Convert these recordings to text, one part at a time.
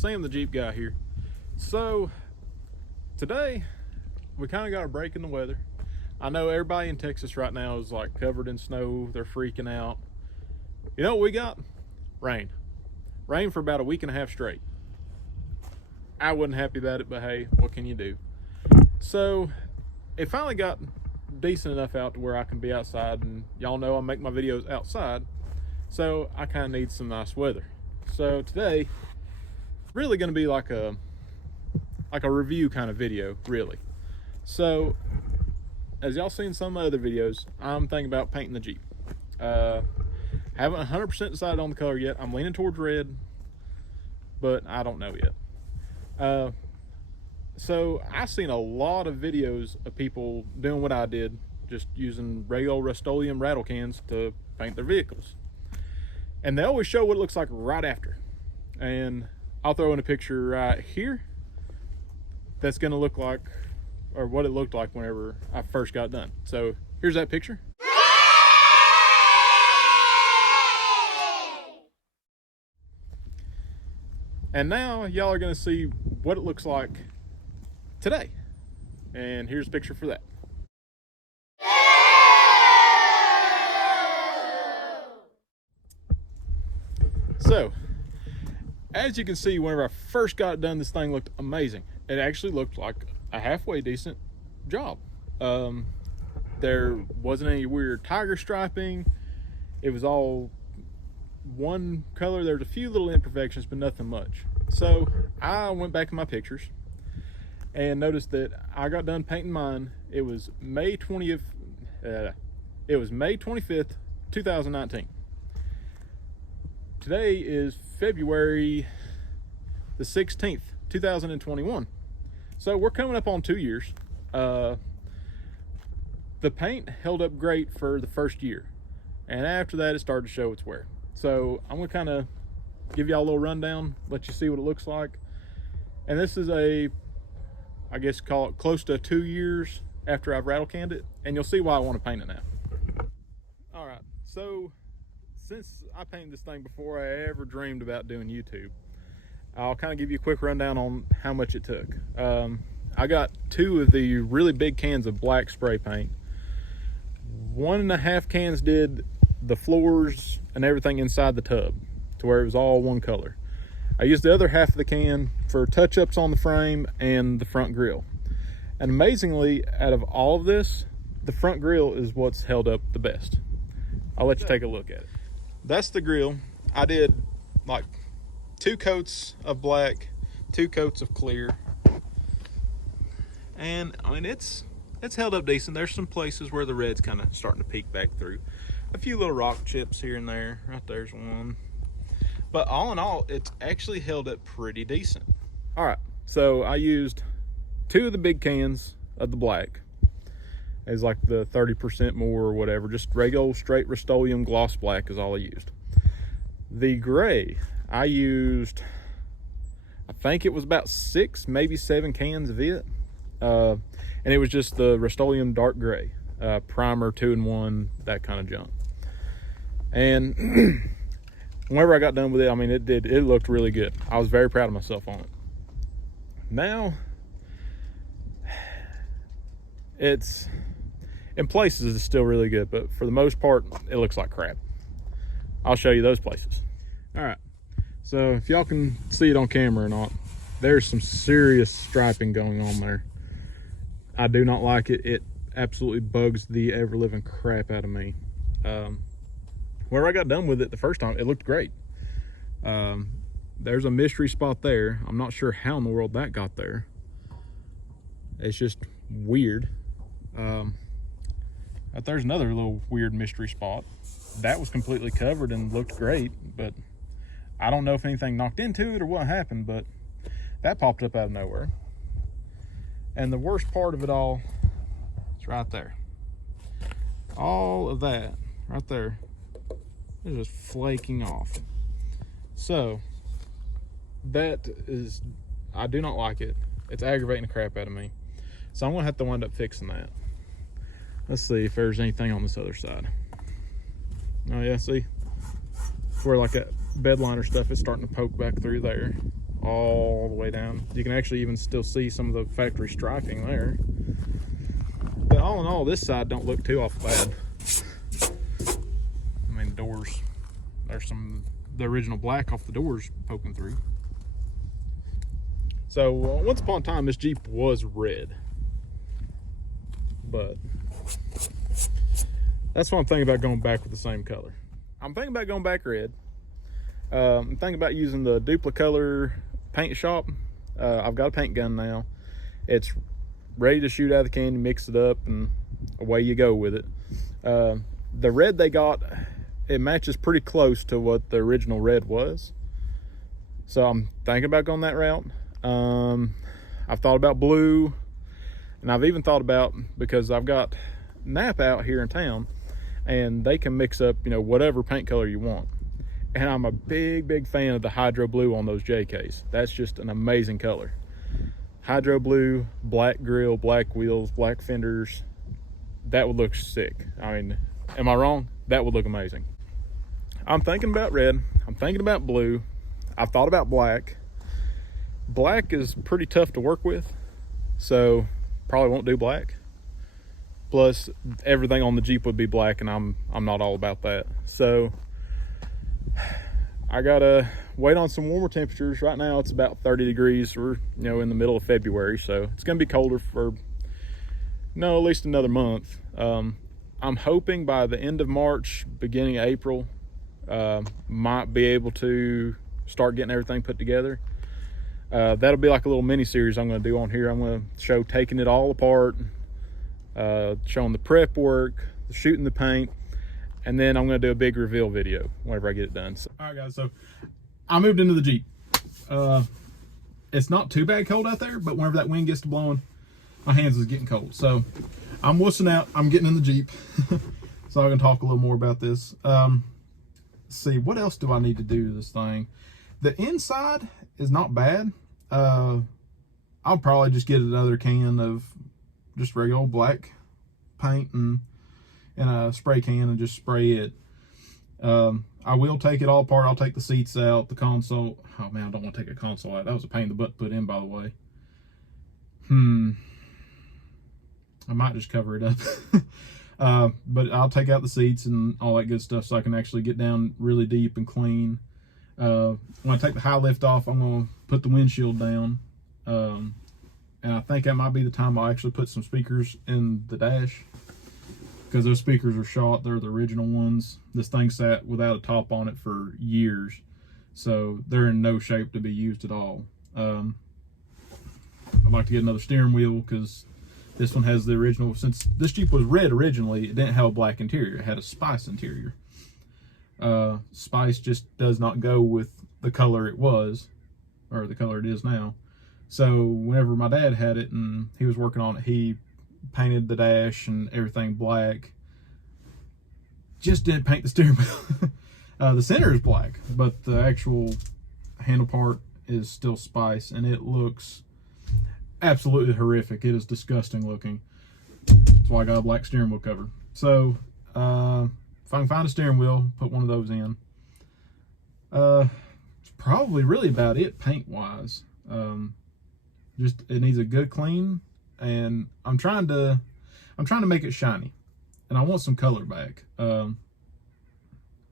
Sam the Jeep guy here. So today we kind of got a break in the weather. I know everybody in Texas right now is like covered in snow. They're freaking out. You know what we got? Rain for about a week and a half straight. I wasn't happy about it, but hey, what can you do? So it finally got decent enough out to where I can be outside, and y'all know I make my videos outside, so I kind of need some nice weather. So today really going to be like a review kind of video, really. So as y'all seen some other videos, I'm thinking about painting the Jeep. Haven't 100% decided on the color yet. I'm leaning towards red, but I don't know yet. So I've seen a lot of videos of people doing what I did, just using regular rustoleum rattle cans to paint their vehicles. And they always show what it looks like right after. And I'll throw in a picture right here that's gonna look like, or what it looked like whenever I first got done. So here's that picture. And now y'all are gonna see what it looks like today. And here's a picture for that. So, as you can see, whenever I first got it done, this thing looked amazing. It actually looked like a halfway decent job. There wasn't any weird tiger striping. It was all one color. There's a few little imperfections, but nothing much. So I went back in my pictures and noticed that I got done painting mine. It was May 25th, 2019. Today is February the 16th, 2021. So we're coming up on 2 years. The paint held up great for the first year, and after that it started to show its wear. So I'm gonna kind of give y'all a little rundown, let you see what it looks like. And this is I guess call it close to 2 years after I've rattle canned it, and you'll see why I want to paint it now. All right, so since I painted this thing before I ever dreamed about doing YouTube, I'll kind of give you a quick rundown on how much it took. I got 2 of the really big cans of black spray paint. 1.5 cans did the floors and everything inside the tub to where it was all one color. I used the other half of the can for touch-ups on the frame and the front grille. And amazingly, out of all of this, the front grille is what's held up the best. I'll let you take a look at it. That's the grille. I did like 2 coats of black, 2 coats of clear. And I mean, it's held up decent. There's some places where the red's kind of starting to peek back through. A few little rock chips here and there. Right there's one. But all in all, it's actually held up pretty decent. All right, so I used 2 of the big cans of the black as like the 30% more or whatever. Just regular straight Rust-Oleum gloss black is all I used. The gray, I used, I think it was about 6, maybe 7 cans of it. And it was just the Rust-Oleum dark gray, primer, 2-in-1, that kind of junk. And whenever I got done with it, I mean, it looked really good. I was very proud of myself on it. Now, it's, in places it's still really good, but for the most part, it looks like crap. I'll show you those places. All right, so if y'all can see it on camera or not, there's some serious striping going on there. I do not like it. It absolutely bugs the ever-living crap out of me. Where I got done with it the first time, it looked great. There's a mystery spot there. I'm not sure how in the world that got there. It's just weird. But there's another little weird mystery spot. That was completely covered and looked great, but I don't know if anything knocked into it or what happened, but that popped up out of nowhere. And the worst part of it all is right there. All of that right there is just flaking off. So that is, I do not like it. It's aggravating the crap out of me. So I'm gonna have to wind up fixing that. Let's see if there's anything on this other side. Oh yeah, see? Where like that bed liner stuff is starting to poke back through there. all the way down. You can actually even still see some of the factory striping there. But all in all, this side don't look too awful bad. I mean, doors, there's the original black off the doors poking through. So once upon a time, this Jeep was red, but that's what I'm thinking about, going back with the same color. I'm thinking about going back red. I'm thinking about using the Duplicolor paint shop. I've got a paint gun now. It's ready to shoot out of the can. You mix it up and away you go with it. The red they got, it matches pretty close to what the original red was. So I'm thinking about going that route. I've thought about blue, and I've even thought about, because I've got Napa out here in town, and they can mix up, you know, whatever paint color you want. And I'm a big fan of the hydro blue on those JKs. That's just an amazing color. Hydro blue, black grill, black wheels, black fenders. That would look sick. I mean, am I wrong? That would look amazing. I'm thinking about red. I'm thinking about blue. I've thought about black. Black is pretty tough to work with, so probably won't do black. Plus, everything on the Jeep would be black, and I'm not all about that. So I gotta wait on some warmer temperatures. Right now it's about 30 degrees. We're, you know, in the middle of February, so it's gonna be colder for at least another month. I'm hoping by the end of March, beginning of April, might be able to start getting everything put together. That'll be like a little mini series I'm going to do on here. I'm going to show taking it all apart, showing the prep work, shooting the paint, and then I'm going to do a big reveal video whenever I get it done. So, all right, guys. So I moved into the Jeep. It's not too bad cold out there, but whenever that wind gets to blowing, my hands is getting cold. So I'm wussing out. I'm getting in the Jeep. So I can talk a little more about this. Let's see, what else do I need to do to this thing? The inside is not bad. I'll probably just get another can of just regular old black paint and a spray can and just spray it. I will take it all apart. I'll take the seats out, the console. Oh man, I don't want to take a console out. That was a pain in the butt to put in, by the way. I might just cover it up. But I'll take out the seats and all that good stuff so I can actually get down really deep and clean. When I take the high lift off, I'm going to put the windshield down. And I think that might be the time I'll actually put some speakers in the dash, because those speakers are shot. They're the original ones. This thing sat without a top on it for years, so they're in no shape to be used at all. I'd like to get another steering wheel, because this one has the original. Since this Jeep was red originally, it didn't have a black interior. It had a spice interior. Spice just does not go with the color it was, or the color it is now. So whenever my dad had it and he was working on it, he painted the dash and everything black. Just didn't paint the steering wheel. The center is black, but the actual handle part is still spice, and it looks absolutely horrific. It is disgusting looking. That's why I got a black steering wheel cover. So if I can find a steering wheel, put one of those in. It's probably really about it paint wise. Just it needs a good clean, and I'm trying to make it shiny, and I want some color back.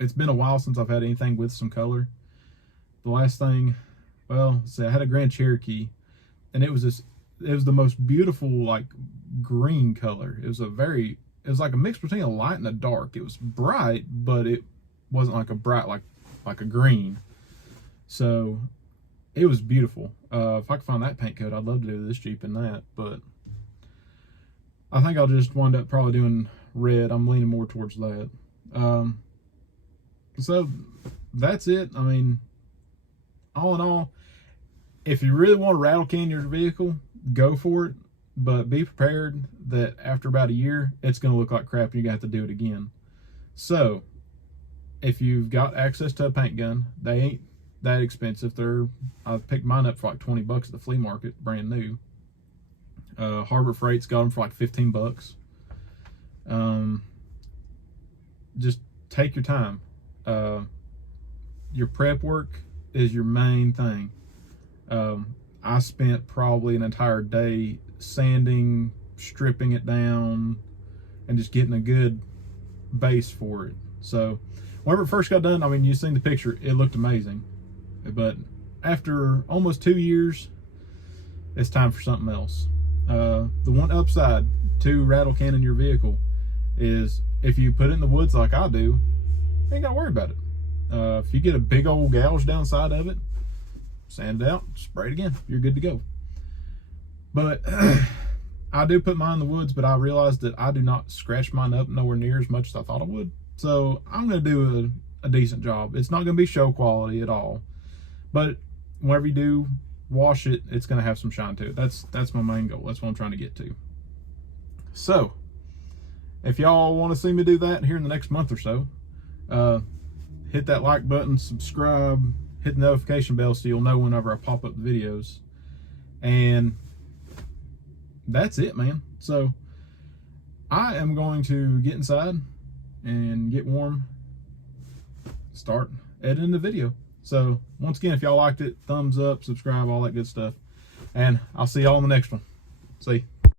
It's been a while since I've had anything with some color. The last thing, well, say I had a Grand Cherokee, and it was the most beautiful, like, green color. It was like a mix between a light and a dark. It was bright, but it wasn't like a bright, like a green. So it was beautiful. If I could find that paint coat, I'd love to do this Jeep in that, but I think I'll just wind up probably doing red. I'm leaning more towards that. So that's it. I mean, all in all, if you really want to rattle can your vehicle, go for it, but be prepared that after about a year, it's going to look like crap and you're going to have to do it again. So if you've got access to a paint gun, they ain't that expensive. I picked mine up for like 20 bucks at the flea market, brand new. Harbor Freight's got them for like 15 bucks. Just take your time. Your prep work is your main thing. I spent probably an entire day sanding, stripping it down, and just getting a good base for it. So whenever it first got done, I mean, you've seen the picture, it looked amazing. But after almost 2 years, it's time for something else. The one upside to rattle canning your vehicle is if you put it in the woods like I do, you ain't gotta worry about it. If you get a big old gouge down side of it, sand it out, spray it again, you're good to go. But I do put mine in the woods, but I realized that I do not scratch mine up nowhere near as much as I thought I would. So I'm going to do a decent job. It's not going to be show quality at all, but whenever you do wash it, it's going to have some shine to it. That's my main goal. That's what I'm trying to get to. So if y'all want to see me do that here in the next month or so, hit that like button, subscribe, hit the notification bell so you'll know whenever I pop up the videos. And that's it, man. So I am going to get inside and get warm, start editing the video. So once again, if y'all liked it, thumbs up, subscribe, all that good stuff. And I'll see y'all in the next one. See you.